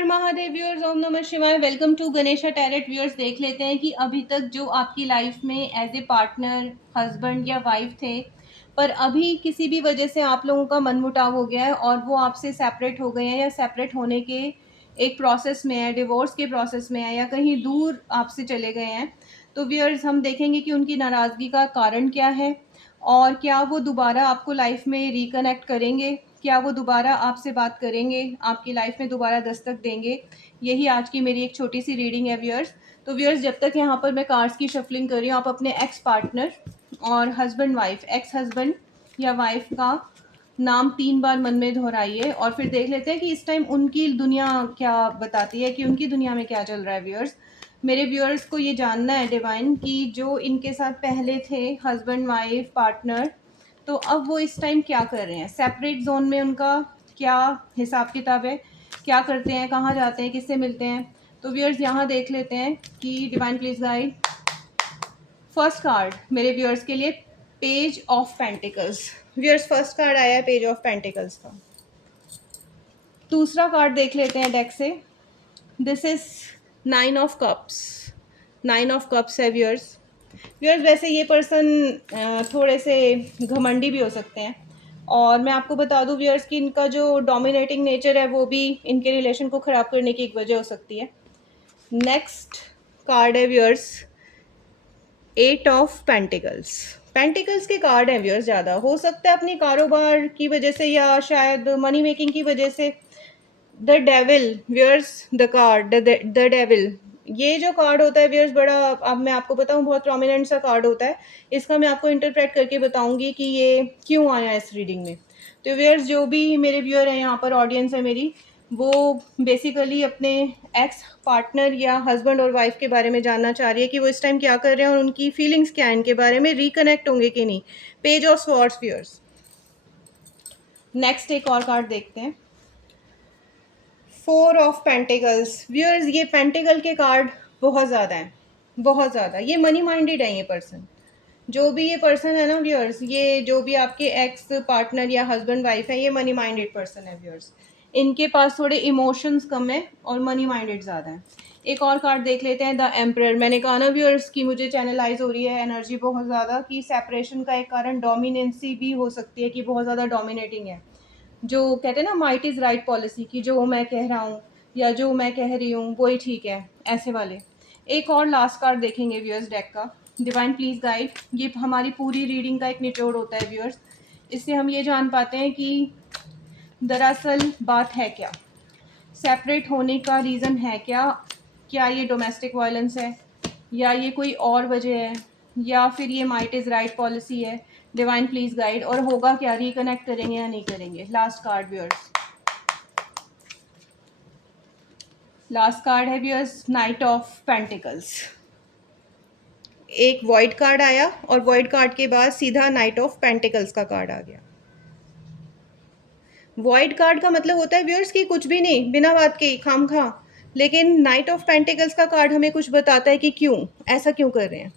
हर Mahadev viewers, ओम नमः शिवाय। Welcome to Ganesha tarot viewers. देख लेते हैं कि अभी तक जो आपकी लाइफ में एज ए पार्टनर, हस्बैंड या वाइफ थे, पर अभी किसी भी वजह से आप लोगों का मनमुटाव हो गया है और वो आपसे सेपरेट हो गए हैं या सेपरेट होने के एक प्रोसेस में है, डिवोर्स के प्रोसेस में है या कहीं दूर आपसे चले गए हैं। तो व्यूअर्स, हम देखेंगे कि उनकी नाराज़गी का कारण क्या है और क्या वो दोबारा आपको लाइफ में रिकनेक्ट करेंगे, क्या वो दोबारा आपसे बात करेंगे, आपकी लाइफ में दोबारा दस्तक देंगे। यही आज की मेरी एक छोटी सी रीडिंग है व्यूअर्स। तो व्यूअर्स, जब तक यहाँ पर मैं कार्ड्स की शफलिंग कर रही हूँ, आप अपने एक्स पार्टनर और हस्बैंड वाइफ, एक्स हस्बैंड या वाइफ का नाम 3 बार मन में दोहराइए और फिर देख लेते हैं कि इस टाइम उनकी दुनिया क्या बताती है, कि उनकी दुनिया में क्या चल रहा है। व्यूअर्स, मेरे व्यूअर्स को ये जानना है डिवाइन कि जो इनके साथ पहले थे हस्बैंड वाइफ पार्टनर, तो अब वो इस टाइम क्या कर रहे हैं, सेपरेट जोन में उनका क्या हिसाब किताब है, क्या करते हैं, कहाँ जाते हैं, किससे मिलते हैं। तो व्यूअर्स, यहाँ देख लेते हैं कि divine please guide. First card मेरे व्यूअर्स के लिए page of pentacles. Viewers, first card आया है पेज ऑफ पेंटिकल्स का। दूसरा कार्ड देख लेते हैं डेक से। This is 9 of cups. 9 of cups है व्यूअर्स। व्यूअर्स, वैसे ये पर्सन थोड़े से घमंडी भी हो सकते हैं और मैं आपको बता दूं व्यूअर्स कि इनका जो डोमिनेटिंग नेचर है वो भी इनके रिलेशन को ख़राब करने की एक वजह हो सकती है। नेक्स्ट कार्ड है व्यूअर्स 8 ऑफ पेंटिकल्स। पेंटिकल्स के कार्ड हैं व्यूअर्स, ज़्यादा हो सकता है अपनी कारोबार की वजह से या शायद मनी मेकिंग की वजह से। The devil viewers, the card the devil, ये जो कार्ड होता है व्यूअर्स, बड़ा, अब मैं आपको बताऊं, बहुत प्रोमिनेंट सा कार्ड होता है। इसका मैं आपको इंटरप्रेट करके बताऊंगी कि ये क्यों आया इस रीडिंग में। तो व्यूअर्स, जो भी मेरे व्यूअर हैं यहाँ पर, ऑडियंस है मेरी, वो बेसिकली अपने एक्स पार्टनर या हस्बैंड और वाइफ के बारे में जानना चाह रही है कि वो इस टाइम क्या कर रहे हैं और उनकी फीलिंग्स क्या है, इनके बारे में रिकनेक्ट होंगे कि नहीं। Page of swords viewers. Next एक और कार्ड देखते हैं, 4 ऑफ पेंटिकल्स। व्यूअर्स, ये पेंटिकल के कार्ड बहुत ज़्यादा हैं, बहुत ज़्यादा। ये मनी माइंडेड है ये पर्सन, जो भी ये पर्सन है ना व्यूअर्स, ये जो भी आपके एक्स पार्टनर या हस्बैंड वाइफ है, ये मनी माइंडेड पर्सन है व्यूअर्स। इनके पास थोड़े इमोशंस कम है और मनी माइंडेड ज़्यादा है। एक और कार्ड देख लेते हैं, द एम्परर। मैंने कहा ना व्यूअर्स कि मुझे चैनलाइज हो रही है एनर्जी बहुत ज़्यादा, कि सेपरेशन का एक कारण डोमिनेंसी भी हो सकती है, कि बहुत ज़्यादा डोमिनेटिंग है। जो कहते हैं ना माइट इज़ राइट पॉलिसी, कि जो मैं कह रहा हूँ या जो मैं कह रही हूँ वही ठीक है, ऐसे वाले। एक और लास्ट कार्ड देखेंगे व्यूअर्स डेक का। Divine please guide. ये हमारी पूरी रीडिंग का एक निचोड़ होता है व्यूअर्स। इससे हम ये जान पाते हैं कि दरअसल बात है क्या, सेपरेट होने का रीज़न है क्या, क्या ये डोमेस्टिक वायलेंस है या ये कोई और वजह है या फिर ये माइट इज़ राइट पॉलिसी है। Divine please guide. और होगा क्या, रिकनेक्ट करेंगे या नहीं करेंगे। Last card viewers, last card है व्यूअर्स 9 ऑफ पेंटिकल्स। एक वॉइड कार्ड आया और वॉइड कार्ड के बाद सीधा 9 ऑफ पेंटिकल्स का कार्ड आ गया। वॉइड कार्ड का मतलब होता है व्यूअर्स कि कुछ भी नहीं, बिना बात के खामखा। लेकिन 9 ऑफ पेंटिकल्स का कार्ड हमें कुछ बताता है कि क्यों, ऐसा क्यों कर रहे हैं।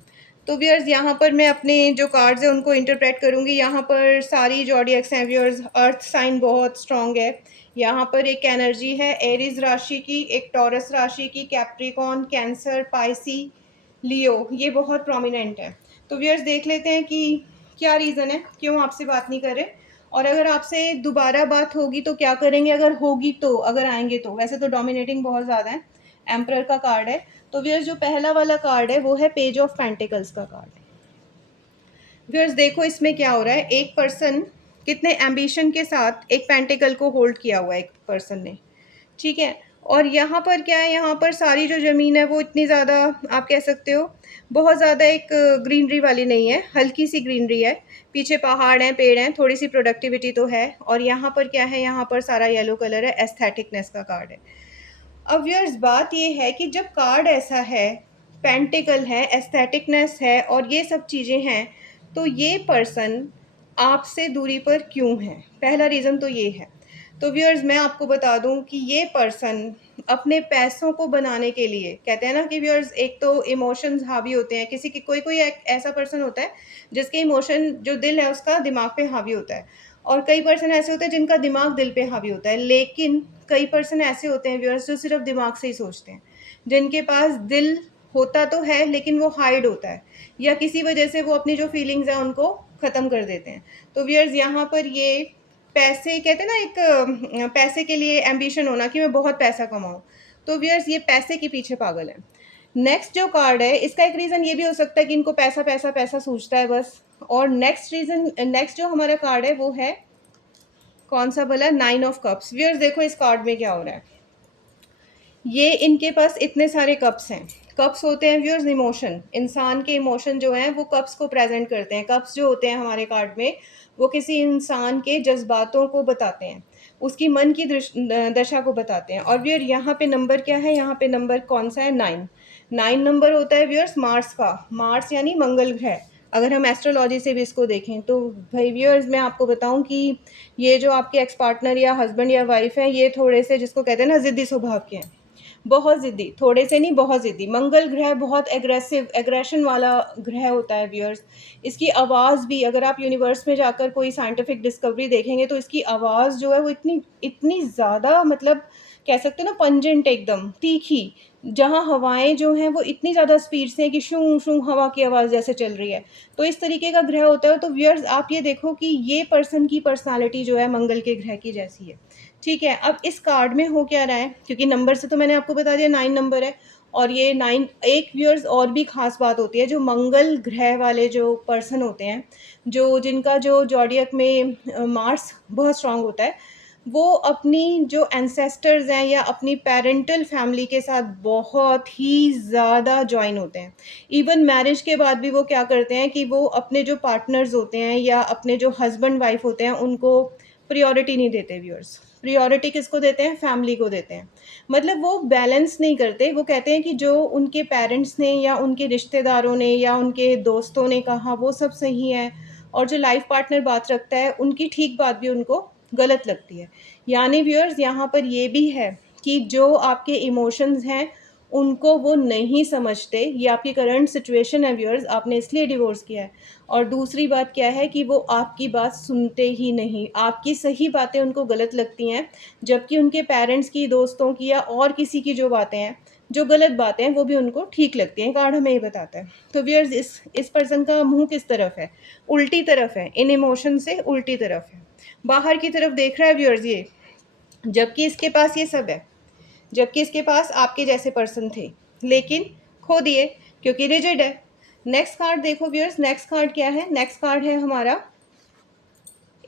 तो व्यूअर्स, यहाँ पर मैं अपने जो कार्ड्स हैं उनको इंटरप्रेट करूँगी। यहाँ पर सारी जॉडियक्स हैं व्यूअर्स, अर्थ साइन बहुत स्ट्रॉन्ग है। यहाँ पर एक एनर्जी है एरीज राशि की, एक टॉरस राशि की, कैप्रिकॉन, कैंसर, पाइसी, लियो, ये बहुत प्रोमिनेंट है। तो व्यूअर्स, देख लेते हैं कि क्या रीज़न है क्यों आपसे बात नहीं कर रहे, और अगर आपसे दोबारा बात होगी तो क्या करेंगे, अगर होगी तो, अगर आएंगे तो। वैसे तो डोमिनेटिंग बहुत ज़्यादा है, एम्परर का कार्ड है। तो व्यूअर्स, जो पहला वाला कार्ड है वो है पेज ऑफ पेंटिकल्स का कार्ड। व्यूअर्स, देखो इसमें क्या हो रहा है। एक पर्सन कितने एम्बिशन के साथ एक पेंटिकल को होल्ड किया हुआ है एक पर्सन ने, ठीक है। और यहाँ पर क्या है, यहाँ पर सारी जो ज़मीन है वो इतनी ज़्यादा, आप कह सकते हो बहुत ज़्यादा एक ग्रीनरी वाली नहीं है, हल्की सी ग्रीनरी है। पीछे पहाड़ हैं, पेड़ हैं, थोड़ी सी प्रोडक्टिविटी तो है। और यहाँ पर क्या है, यहाँ पर सारा येलो कलर है, एस्थेटिकनेस का कार्ड है। अब व्यूअर्स, बात ये है कि जब कार्ड ऐसा है, पेंटिकल है, एस्थेटिकनेस है और ये सब चीज़ें हैं, तो ये पर्सन आपसे दूरी पर क्यों है, पहला रीज़न तो ये है। तो व्यूअर्स, मैं आपको बता दूं कि ये पर्सन अपने पैसों को बनाने के लिए, कहते हैं ना कि व्यूअर्स, एक तो इमोशंस हावी होते हैं किसी की, कोई कोई एक ऐसा पर्सन होता है जिसके इमोशन, जो दिल है उसका दिमाग पे हावी होता है, और कई पर्सन ऐसे होते हैं जिनका दिमाग दिल पे हावी होता है, लेकिन कई पर्सन ऐसे होते हैं व्यूअर्स जो सिर्फ दिमाग से ही सोचते हैं, जिनके पास दिल होता तो है लेकिन वो हाइड होता है, या किसी वजह से वो अपनी जो फीलिंग्स हैं उनको ख़त्म कर देते हैं। तो व्यूअर्स यहाँ पर ये पैसे कहते हैं ना, एक पैसे के लिए एम्बिशन होना कि मैं बहुत पैसा कमाऊँ, तो व्यूअर्स ये पैसे के पीछे पागल है। नेक्स्ट जो कार्ड है, इसका एक रीज़न ये भी हो सकता है कि इनको पैसा पैसा पैसा सूझता है बस। और नेक्स्ट जो हमारा कार्ड है वो है कौन सा भला, 9 ऑफ कप्स। व्यूअर्स देखो इस कार्ड में क्या हो रहा है, ये इनके पास इतने सारे कप्स हैं। कप्स होते हैं व्यूअर्स इमोशन, इंसान के इमोशन जो हैं वो कप्स को प्रेजेंट करते हैं। कप्स जो होते हैं हमारे कार्ड में वो किसी इंसान के जज्बातों को बताते हैं, उसकी मन की दशा को बताते हैं। और व्यूअर यहाँ पे नंबर क्या है, यहाँ पे नंबर कौन सा है, 9। 9 नंबर होता है व्यूअर्स मार्स का, मार्स यानी मंगल ग्रह। अगर हम एस्ट्रोलॉजी से भी इसको देखें तो भाई व्यूअर्स मैं आपको बताऊं कि ये जो आपके एक्स पार्टनर या हस्बैंड या वाइफ हैं, ये थोड़े से जिसको कहते हैं ना ज़िद्दी स्वभाव के हैं, बहुत ज़िद्दी, थोड़े से नहीं बहुत ज़िद्दी। मंगल ग्रह बहुत एग्रेशन वाला ग्रह होता है व्यूअर्स। इसकी आवाज़ भी, अगर आप यूनिवर्स में जाकर कोई साइंटिफिक डिस्कवरी देखेंगे तो इसकी आवाज़ जो है वो इतनी इतनी ज़्यादा, मतलब कह सकते हो ना पंजेंट, एकदम तीखी, जहाँ हवाएं जो हैं वो इतनी ज़्यादा स्पीड से हैं कि शूं शूं हवा की आवाज़ जैसे चल रही है। तो इस तरीके का ग्रह होता है। तो व्यूअर्स आप ये देखो कि ये पर्सन की पर्सनालिटी जो है मंगल के ग्रह की जैसी है। ठीक है, अब इस कार्ड में हो क्या रहा है, क्योंकि नंबर से तो मैंने आपको बता दिया 9 नंबर है, और ये 9 एक व्यूअर्स और भी ख़ास बात होती है, जो मंगल ग्रह वाले जो पर्सन होते हैं, जो जिनका जो ज़ोडिएक में मार्स बहुत स्ट्रॉन्ग होता है, वो अपनी जो एंसेस्टर्स हैं या अपनी पेरेंटल फैमिली के साथ बहुत ही ज़्यादा जॉइन होते हैं। इवन मैरिज के बाद भी वो क्या करते हैं कि वो अपने जो पार्टनर्स होते हैं या अपने जो हस्बैंड वाइफ होते हैं उनको प्रायोरिटी नहीं देते व्यूअर्स। प्रायोरिटी किसको देते हैं, फैमिली को देते हैं। मतलब वो बैलेंस नहीं करते, वो कहते हैं कि जो उनके पेरेंट्स ने या उनके रिश्तेदारों ने या उनके दोस्तों ने कहा वो सब सही है, और जो लाइफ पार्टनर बात रखता है उनकी ठीक बात भी उनको गलत लगती है। यानी व्यूअर्स यहाँ पर ये भी है कि जो आपके इमोशंस हैं उनको वो नहीं समझते। ये आपकी करंट सिचुएशन है व्यूअर्स, आपने इसलिए डिवोर्स किया है। और दूसरी बात क्या है कि वो आपकी बात सुनते ही नहीं, आपकी सही बातें उनको गलत लगती हैं, जबकि उनके पेरेंट्स की, दोस्तों की या और किसी की जो बातें हैं, जो गलत बातें हैं, वो भी उनको ठीक लगती हैं। कार्ड हमें ये बताता है। तो व्यूअर्स इस पर्सन का मुंह किस तरफ है, उल्टी तरफ है, इन इमोशन से उल्टी तरफ है, बाहर की तरफ देख रहा है व्यूअर्स ये, जबकि इसके पास ये सब है, जबकि इसके पास आपके जैसे पर्सन थे लेकिन खो दिए क्योंकि रिजिड है। नेक्स्ट कार्ड देखो व्यूअर्स, नेक्स्ट कार्ड क्या है, नेक्स्ट कार्ड है हमारा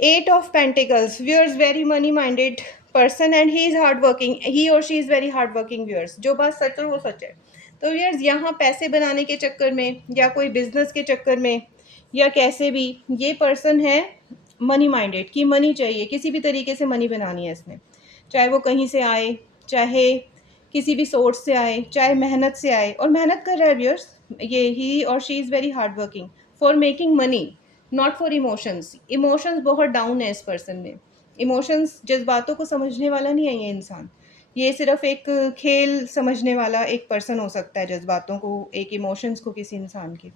8 of pentacles. Viewers very money minded person and he is hard working, he और she is very hard working viewers. जो बात सच है वो सच है। तो व्यूअर्स यहाँ पैसे बनाने के चक्कर में या कोई बिजनेस के चक्कर में या कैसे भी, ये पर्सन है मनी माइंडेड, कि मनी चाहिए, किसी भी तरीके से मनी बनानी है इसने, चाहे वो कहीं से आए, चाहे किसी भी सोर्स से आए, चाहे मेहनत से आए, और मेहनत कर रहा है व्यूअर्स। ये ही और she is very hard working for making money, not for emotions. Emotions बहुत डाउन है इस पर्सन में, इमोशंस जज्बातों को समझने वाला नहीं है ये इंसान। ये सिर्फ एक खेल समझने वाला एक पर्सन हो सकता है, जज्बातों को, एक इमोशंस को किसी इंसान के।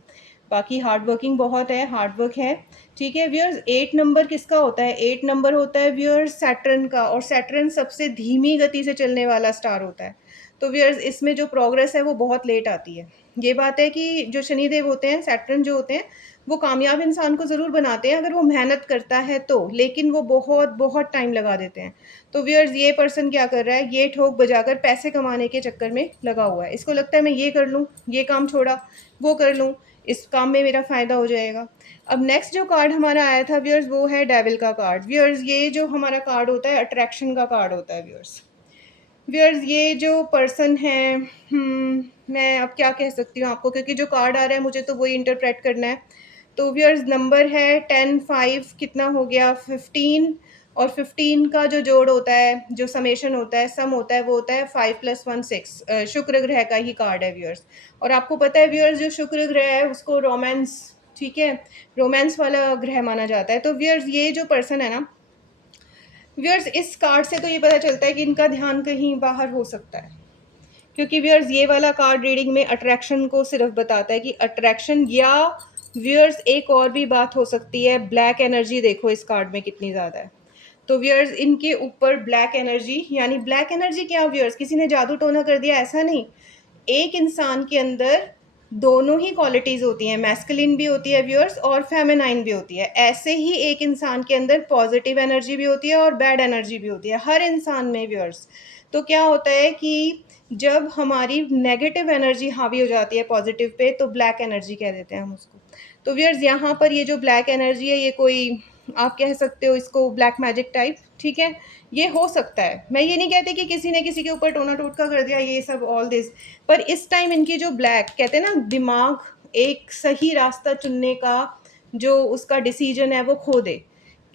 बाकी हार्ड वर्किंग बहुत है, हार्ड वर्क है। ठीक है व्यूअर्स, 8 नंबर किसका होता है, 8 नंबर होता है व्यूअर्स सैटर्न का, और सैटर्न सबसे धीमी गति से चलने वाला स्टार होता है। तो व्यूअर्स इसमें जो प्रोग्रेस है वो बहुत लेट आती है। ये बात है कि जो शनिदेव होते हैं, सैटर्न जो होते हैं, वो कामयाब इंसान को ज़रूर बनाते हैं अगर वो मेहनत करता है तो, लेकिन वो बहुत बहुत टाइम लगा देते हैं। तो व्यूअर्स ये पर्सन क्या कर रहा है, ये ठोक बजाकर पैसे कमाने के चक्कर में लगा हुआ है। इसको लगता है मैं ये कर लूँ, ये काम छोड़ा वो कर लूँ, इस काम में मेरा फ़ायदा हो जाएगा। अब नेक्स्ट जो कार्ड हमारा आया था व्यूअर्स वो है डेविल का कार्ड। व्यूअर्स ये जो हमारा कार्ड होता है अट्रैक्शन का कार्ड होता है व्यूअर्स। व्यूअर्स ये जो पर्सन है, मैं अब क्या कह सकती हूँ आपको, क्योंकि जो कार्ड आ रहा है मुझे तो वही इंटरप्रेट करना है। तो व्यूअर्स नंबर है 10, 5 कितना हो गया 15, और 15 का जो जोड़ होता है, जो समेशन होता है, सम होता है, वो होता है 5 + 1 6। शुक्र ग्रह का ही कार्ड है व्यूअर्स। और आपको पता है व्यूअर्स जो शुक्र ग्रह है उसको रोमांस, ठीक है, रोमांस वाला ग्रह माना जाता है। तो व्यूअर्स ये जो पर्सन है ना व्यूअर्स, इस कार्ड से तो ये पता चलता है कि इनका ध्यान कहीं बाहर हो सकता है, क्योंकि व्यूअर्स ये वाला कार्ड रीडिंग में अट्रैक्शन को सिर्फ बताता है कि अट्रैक्शन या व्यूअर्स एक और भी बात हो सकती है, ब्लैक एनर्जी देखो इस कार्ड में कितनी ज़्यादा है। तो व्यूअर्स इनके ऊपर ब्लैक एनर्जी, यानी ब्लैक एनर्जी क्या व्यूअर्स, किसी ने जादू टोना कर दिया ऐसा नहीं। एक इंसान के अंदर दोनों ही क्वालिटीज़ होती हैं, मैस्कुलिन भी होती है व्यूअर्स और फेमिनाइन भी होती है। ऐसे ही एक इंसान के अंदर पॉजिटिव एनर्जी भी होती है और बैड एनर्जी भी होती है, हर इंसान में व्यूअर्स। तो क्या होता है कि जब हमारी नेगेटिव एनर्जी हावी हो जाती है पॉजिटिव पे, तो ब्लैक एनर्जी कह देते हैं हम उसको। तो व्यूअर्स यहाँ पर ये जो ब्लैक एनर्जी है, ये कोई आप कह सकते हो इसको ब्लैक मैजिक टाइप, ठीक है? ये हो सकता है। मैं ये नहीं कहती कि किसी ने किसी के ऊपर टोना टोटका कर दिया, ये सब ऑल दिस। पर इस टाइम इनकी जो ब्लैक कहते हैं ना, दिमाग एक सही रास्ता चुनने का जो उसका डिसीजन है वो खो दे।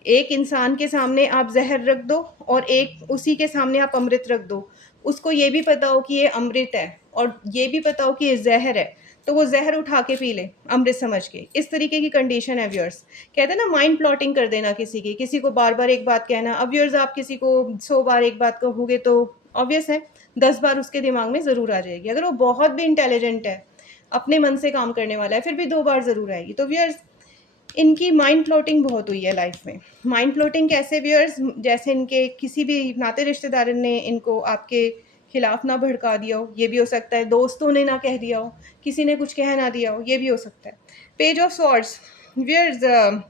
एक इंसान के सामने आप ज़हर रख दो और एक उसी के सामने आप अमृत रख दो। उसको ये भी पता हो कि ये अमृत है और ये भी पता हो कि ये ज़हर है, तो वो ज़हर उठा के पी ले अमृत समझ के। इस तरीके की कंडीशन है व्यूअर्स। कहते हैं ना माइंड प्लॉटिंग कर देना किसी की, किसी को बार-बार एक बात कहना। अब व्यूअर्स आप किसी को 100 बार एक बात कहोगे तो ऑब्वियस है 10 बार उसके दिमाग में ज़रूर आ जाएगी। अगर वो बहुत भी इंटेलिजेंट है, अपने मन से काम करने वाला है, फिर भी 2 बार ज़रूर आएगी। तो व्यूअर्स इनकी माइंड प्लॉटिंग बहुत हुई है लाइफ में। माइंड प्लॉटिंग कैसे व्यूअर्स, जैसे इनके किसी भी नाते रिश्तेदार ने इनको आपके खिलाफ ना भड़का दिया हो, ये भी हो सकता है। दोस्तों ने ना कह दिया हो, किसी ने कुछ कह ना दिया हो, ये भी हो सकता है। पेज ऑफ स्वॉर्ड्स व्यूअर्स,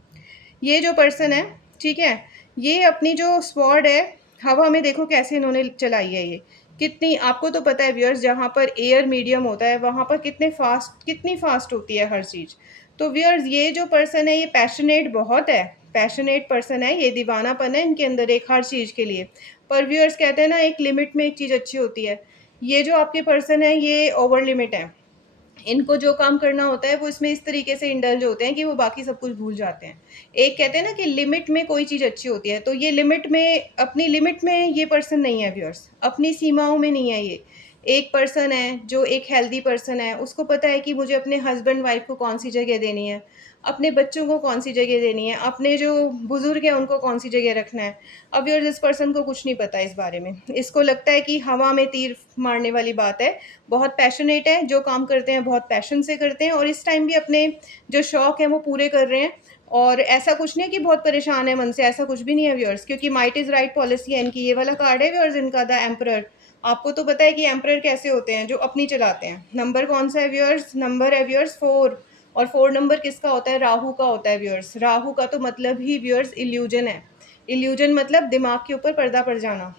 ये जो पर्सन है, ठीक है, ये अपनी जो स्वॉर्ड है हवा में देखो कैसे इन्होंने चलाई है। ये कितनी, आपको तो पता है व्यूअर्स, जहाँ पर एयर मीडियम होता है वहाँ पर कितनी फास्ट होती है हर चीज़। तो व्यूअर्स ये जो पर्सन है ये पैशनेट बहुत है, पैशनेट पर्सन है, ये दीवानापन है इनके अंदर एक हर चीज़ के लिए। पर व्यूअर्स कहते हैं ना एक लिमिट में एक चीज़ अच्छी होती है। ये जो आपके पर्सन है ये ओवर लिमिट है। इनको जो काम करना होता है वो इसमें इस तरीके से इंडल्ज होते हैं कि वो बाकी सब कुछ भूल जाते हैं। एक कहते हैं ना कि लिमिट में कोई चीज़ अच्छी होती है, तो ये लिमिट में, अपनी लिमिट में ये पर्सन नहीं है व्यूअर्स, अपनी सीमाओं में नहीं है ये। एक पर्सन है जो एक हेल्दी पर्सन है, उसको पता है कि मुझे अपने हस्बैंड वाइफ को कौन सी जगह देनी है, अपने बच्चों को कौन सी जगह देनी है, अपने जो बुज़ुर्ग हैं उनको कौन सी जगह रखना है। अब व्यूअर्स इस पर्सन को कुछ नहीं पता इस बारे में। इसको लगता है कि हवा में तीर मारने वाली बात है। बहुत पैशनेट है, जो काम करते हैं बहुत पैशन से करते हैं और इस टाइम भी अपने जो शौक हैं वो पूरे कर रहे हैं। और ऐसा कुछ नहीं है कि बहुत परेशान है मन से, ऐसा कुछ भी नहीं है व्यूअर्स, क्योंकि माइट इज़ राइट पॉलिसी है इनकी। ये वाला कार्ड है व्यूअर्स इनका, द एम्परर। आपको तो पता है कि एम्परर कैसे होते हैं, जो अपनी चलाते हैं। नंबर कौन सा है व्यूअर्स, नंबर है व्यूअर्स 4। और 4 नंबर किसका होता है, राहु का होता है व्यूअर्स। राहु का तो मतलब ही व्यूअर्स इल्यूजन है। इल्यूजन मतलब दिमाग के ऊपर पर्दा पड़ जाना।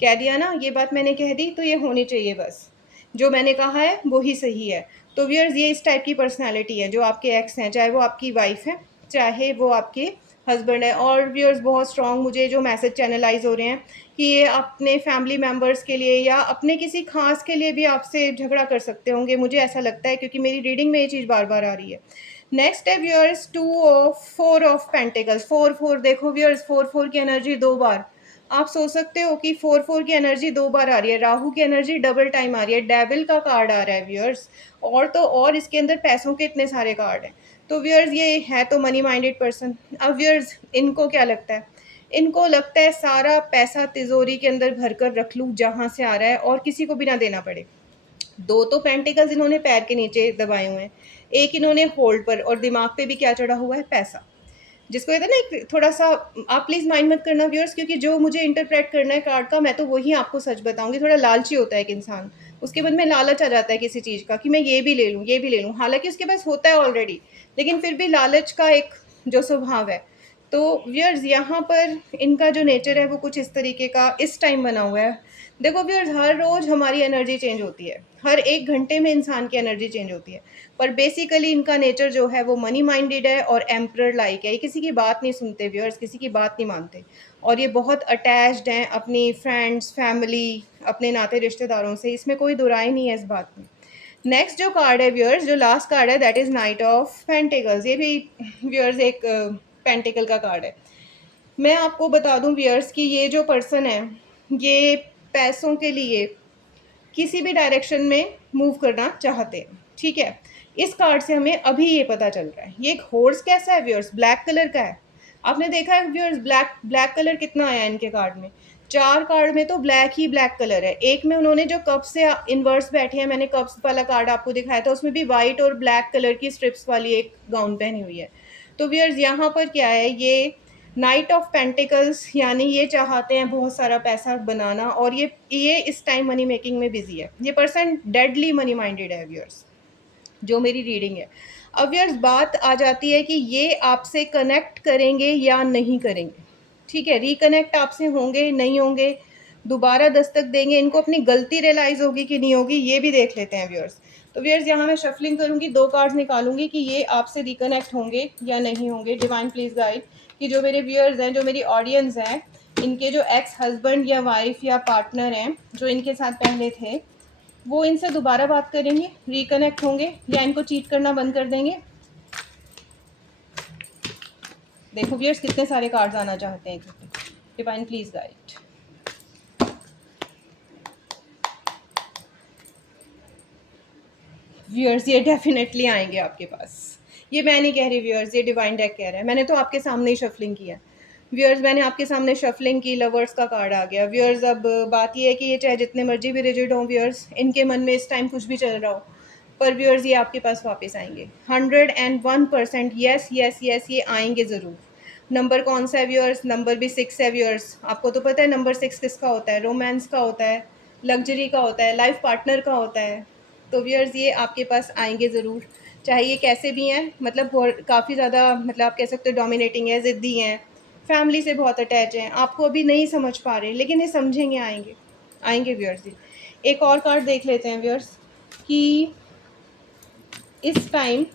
कह दिया ना, ये बात मैंने कह दी तो ये होनी चाहिए बस। जो मैंने कहा है वो ही सही है। तो व्यूअर्स ये इस टाइप की पर्सनैलिटी है जो आपके एक्स हैं, चाहे वो आपकी वाइफ है, चाहे वो आपके हस्बैंड है। और व्यूअर्स बहुत स्ट्रॉन्ग मुझे जो मैसेज चैनलाइज हो रहे हैं कि ये अपने फैमिली मेम्बर्स के लिए या अपने किसी खास के लिए भी आपसे झगड़ा कर सकते होंगे, मुझे ऐसा लगता है, क्योंकि मेरी रीडिंग में ये चीज़ बार बार आ रही है। नेक्स्ट है व्यूअर्स 4 ऑफ पेंटिकल्स। 4 देखो व्यूअर्स, 4 की एनर्जी 2 बार। आप सोच सकते हो कि 4 की एनर्जी 2 बार आ रही है, राहु की एनर्जी डबल टाइम आ रही है, डेविल का कार्ड आ रहा है व्यूअर्स। और तो और इसके अंदर पैसों के इतने सारे कार्ड हैं। तो व्यूअर्स ये है तो मनी माइंडेड पर्सन। अब व्यूअर्स इनको क्या लगता है, इनको लगता है सारा पैसा तिजोरी के अंदर भर कर रख लूँ जहाँ से आ रहा है और किसी को भी ना देना पड़े। 2 तो पेंटिकल्स इन्होंने पैर के नीचे दबाए हुए हैं, एक इन्होंने होल्ड पर, और दिमाग पे भी क्या चढ़ा हुआ है, पैसा। जिसको कहते हैं ना एक थोड़ा सा, आप प्लीज़ माइंड मत करना व्यूअर्स, क्योंकि जो मुझे इंटरप्रेट करना है कार्ड का मैं तो वही आपको सच बताऊंगी। थोड़ा लालची होता है एक इंसान, उसके मन में लालच आ जाता है किसी चीज़ का कि मैं ये भी ले लूँ, ये भी ले लूँ, हालांकि उसके पास होता है ऑलरेडी, लेकिन फिर भी लालच का एक जो स्वभाव है। तो व्यूअर्स यहाँ पर इनका जो नेचर है वो कुछ इस तरीके का इस टाइम बना हुआ है। देखो व्यूअर्स हर रोज़ हमारी एनर्जी चेंज होती है, हर 1 घंटे में इंसान की एनर्जी चेंज होती है। पर बेसिकली इनका नेचर जो है वो मनी माइंडेड है और एम्परर लाइक है। ये किसी की बात नहीं सुनते व्यूअर्स, किसी की बात नहीं मानते। और ये बहुत अटैच्ड हैं अपनी फ्रेंड्स, फैमिली, अपने नाते रिश्तेदारों से, इसमें कोई दो राय नहीं है इस बात में। नेक्स्ट जो कार्ड है व्यूअर्स, जो लास्ट कार्ड है, that is night of pentacles. ये भी व्यूअर्स एक पेंटिकल का कार्ड है। मैं आपको बता दूं व्यूअर्स कि ये जो पर्सन है ये पैसों के लिए किसी भी डायरेक्शन में मूव करना चाहते हैं, ठीक है। इस कार्ड से हमें अभी ये पता चल रहा है। ये एक हॉर्स कैसा है व्यूअर्स, ब्लैक कलर का है। आपने देखा है व्यूअर्स ब्लैक ब्लैक कलर कितना आया है इनके कार्ड में। 4 कार्ड में तो ब्लैक ही ब्लैक कलर है। एक में उन्होंने जो कप से इन्वर्स बैठे हैं, मैंने कप्स वाला कार्ड आपको दिखाया था, उसमें भी वाइट और ब्लैक कलर की स्ट्रिप्स वाली एक गाउन पहनी हुई है। तो व्यूअर्स यहाँ पर क्या है, ये नाइट ऑफ पेंटिकल्स, यानी ये चाहते हैं बहुत सारा पैसा बनाना, और ये इस टाइम मनी मेकिंग में बिजी है। ये पर्सन डेडली मनी माइंडेड है व्यूअर्स, जो मेरी रीडिंग है। अब व्यूअर्स बात आ जाती है कि ये आपसे कनेक्ट करेंगे या नहीं करेंगे। ठीक है, रिकनेक्ट आपसे होंगे नहीं होंगे, दोबारा दस्तक देंगे, इनको अपनी गलती रियलाइज़ होगी कि नहीं होगी, ये भी देख लेते हैं व्यूअर्स। तो व्यूअर्स यहाँ मैं शफलिंग करूँगी, 2 कार्ड्स निकालूंगी कि ये आपसे रिकनेक्ट होंगे या नहीं होंगे। डिवाइन प्लीज़ गाइड कि जो मेरे व्यूअर्स हैं, जो मेरी ऑडियंस हैं, इनके जो एक्स हस्बैंड या वाइफ या पार्टनर हैं जो इनके साथ पहले थे, वो इनसे दोबारा बात करेंगे, रिकनेक्ट होंगे, या इनको चीट करना बंद कर देंगे। देखो व्यूअर्स कितने सारे कार्ड्स आना चाहते हैं इकट्ठे। Divine please guide. व्यूअर्स ये डेफिनेटली आएंगे आपके पास, ये मैं नहीं कह रही व्यूअर्स, ये डिवाइन डेक कह रहा है। मैंने तो आपके सामने ही शफलिंग किया व्यूअर्स, मैंने आपके सामने शफलिंग की, लवर्स का कार्ड आ गया व्यूअर्स। अब बात ये है कि ये चाहे जितने मर्जी भी रिजिड हों व्यूअर्स, इनके मन में इस टाइम कुछ भी चल रहा हो, पर व्यूअर्स ये आपके पास वापस आएंगे 101%। यस यस यस, ये आएंगे ज़रूर। नंबर कौन सा है व्यूअर्स? नंबर भी 6 है व्यूअर्स। आपको तो पता है नंबर 6 किसका होता है? रोमांस का होता है, लग्जरी का होता है, लाइफ पार्टनर का होता है। तो व्यूअर्स ये आपके पास आएंगे ज़रूर, चाहे ये कैसे भी हैं, मतलब काफ़ी ज़्यादा, मतलब आप कह सकते हो डोमिनेटिंग है, ज़िद्दी हैं, फैमिली से बहुत अटैच हैं, आपको अभी नहीं समझ पा रहे, लेकिन ये समझेंगे, आएंगे आएंगे व्यूअर्स। एक और कार्ड देख लेते हैं व्यूअर्स कि इस टाइम,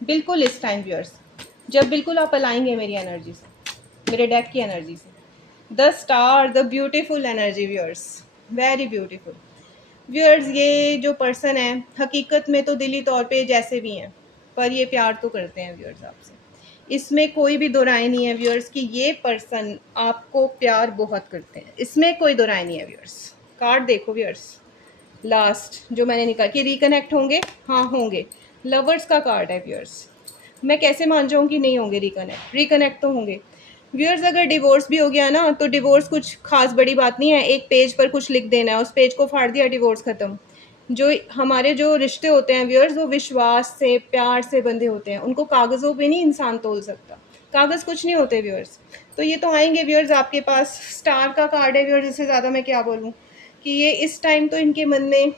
बिल्कुल इस टाइम व्यूअर्स, जब बिल्कुल आप अलाएंगे मेरी एनर्जी से, मेरे डेक की एनर्जी से, the star, the beautiful energy viewers, very beautiful viewers. ये जो पर्सन है हकीकत में तो दिली तौर पे जैसे भी हैं, पर ये प्यार तो करते हैं व्यूअर्स आपसे, इसमें कोई भी दो राय नहीं है व्यूअर्स कि ये पर्सन आपको प्यार बहुत करते हैं, इसमें कोई दो राय नहीं है व्यूअर्स। कार्ड देखो व्यूअर्स, लास्ट जो मैंने निकाला कि रिकनेक्ट होंगे, हाँ होंगे। लवर्स का कार्ड है व्यूअर्स, मैं कैसे मान जाऊँ कि नहीं होंगे रिकनेक्ट? रिकनेक्ट तो होंगे व्यूअर्स। अगर डिवोर्स भी हो गया ना, तो डिवोर्स कुछ खास बड़ी बात नहीं है, एक पेज पर कुछ लिख देना है, उस पेज को फाड़ दिया, डिवोर्स ख़त्म। जो हमारे जो रिश्ते होते हैं व्यूअर्स, वो विश्वास से, प्यार से बंधे होते हैं, उनको कागज़ों पे नहीं इंसान तोल सकता, कागज़ कुछ नहीं होते व्यूअर्स। तो ये तो आएंगे व्यूअर्स आपके पास। स्टार का कार्ड है व्यूअर्स, इससे ज़्यादा मैं क्या बोलूँ कि ये इस टाइम तो इनके मन में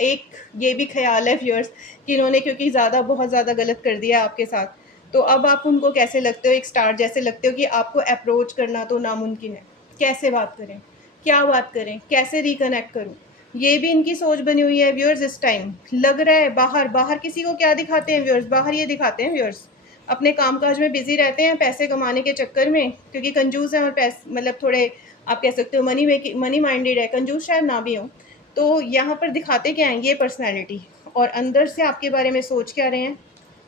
एक ये भी ख्याल है व्यूअर्स कि इन्होंने क्योंकि ज़्यादा, बहुत ज़्यादा गलत कर दिया आपके साथ, तो अब आप उनको कैसे लगते हो? एक स्टार जैसे लगते हो कि आपको अप्रोच करना तो नामुमकिन है। कैसे बात करें, क्या बात करें, कैसे रिकनेक्ट करूं? ये भी इनकी सोच बनी हुई है व्यूअर्स। इस टाइम लग रहा है बाहर, बाहर किसी को क्या दिखाते हैं व्यूअर्स? बाहर ये दिखाते हैं व्यूअर्स, अपने कामकाज में बिजी रहते हैं पैसे कमाने के चक्कर में, क्योंकि कंजूस हैं और पैसे, मतलब थोड़े आप कह सकते हो मनी माइंडेड है, कंजूस शायद ना भी हो। तो यहाँ पर दिखाते क्या हैं? ये पर्सनैलिटी, और अंदर से आपके बारे में सोच क्या रहे हैं?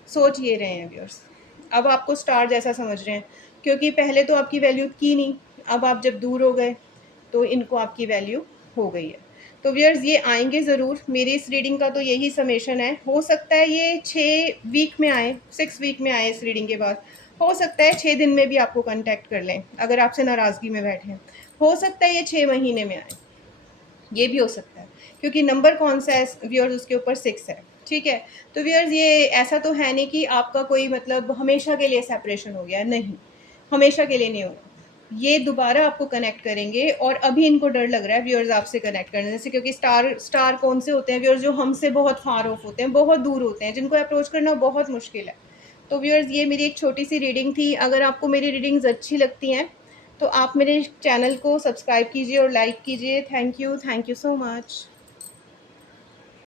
सोच ये रहे हैं व्यूअर्स, अब आपको स्टार जैसा समझ रहे हैं, क्योंकि पहले तो आपकी वैल्यू की नहीं, अब आप जब दूर हो गए तो इनको आपकी वैल्यू हो गई है। तो व्यूअर्स ये आएंगे ज़रूर, मेरी इस रीडिंग का तो यही समेशन है। हो सकता है ये 6 वीक में आए, 6 वीक में आए इस रीडिंग के बाद, हो सकता है 6 दिन में भी आपको कांटेक्ट कर लें अगर आपसे नाराज़गी में बैठे हैं, हो सकता है ये 6 महीने में आए, ये भी हो सकता है, क्योंकि नंबर कौन सा है व्यूअर्स, उसके ऊपर 6 है। ठीक है, तो व्यूअर्स ये ऐसा तो है नहीं कि आपका कोई मतलब हमेशा के लिए सेपरेशन हो गया, नहीं, हमेशा के लिए नहीं होगा, ये दोबारा आपको कनेक्ट करेंगे। और अभी इनको डर लग रहा है व्यूअर्स आपसे कनेक्ट करने से, क्योंकि स्टार कौन से होते हैं व्यूअर्स? जो हमसे बहुत फार ऑफ होते हैं, बहुत दूर होते हैं, जिनको अप्रोच करना बहुत मुश्किल है। तो व्यूअर्स ये मेरी एक छोटी सी रीडिंग थी। अगर आपको मेरी रीडिंग्स अच्छी लगती हैं तो आप मेरे चैनल को सब्सक्राइब कीजिए और लाइक कीजिए। Thank you so much.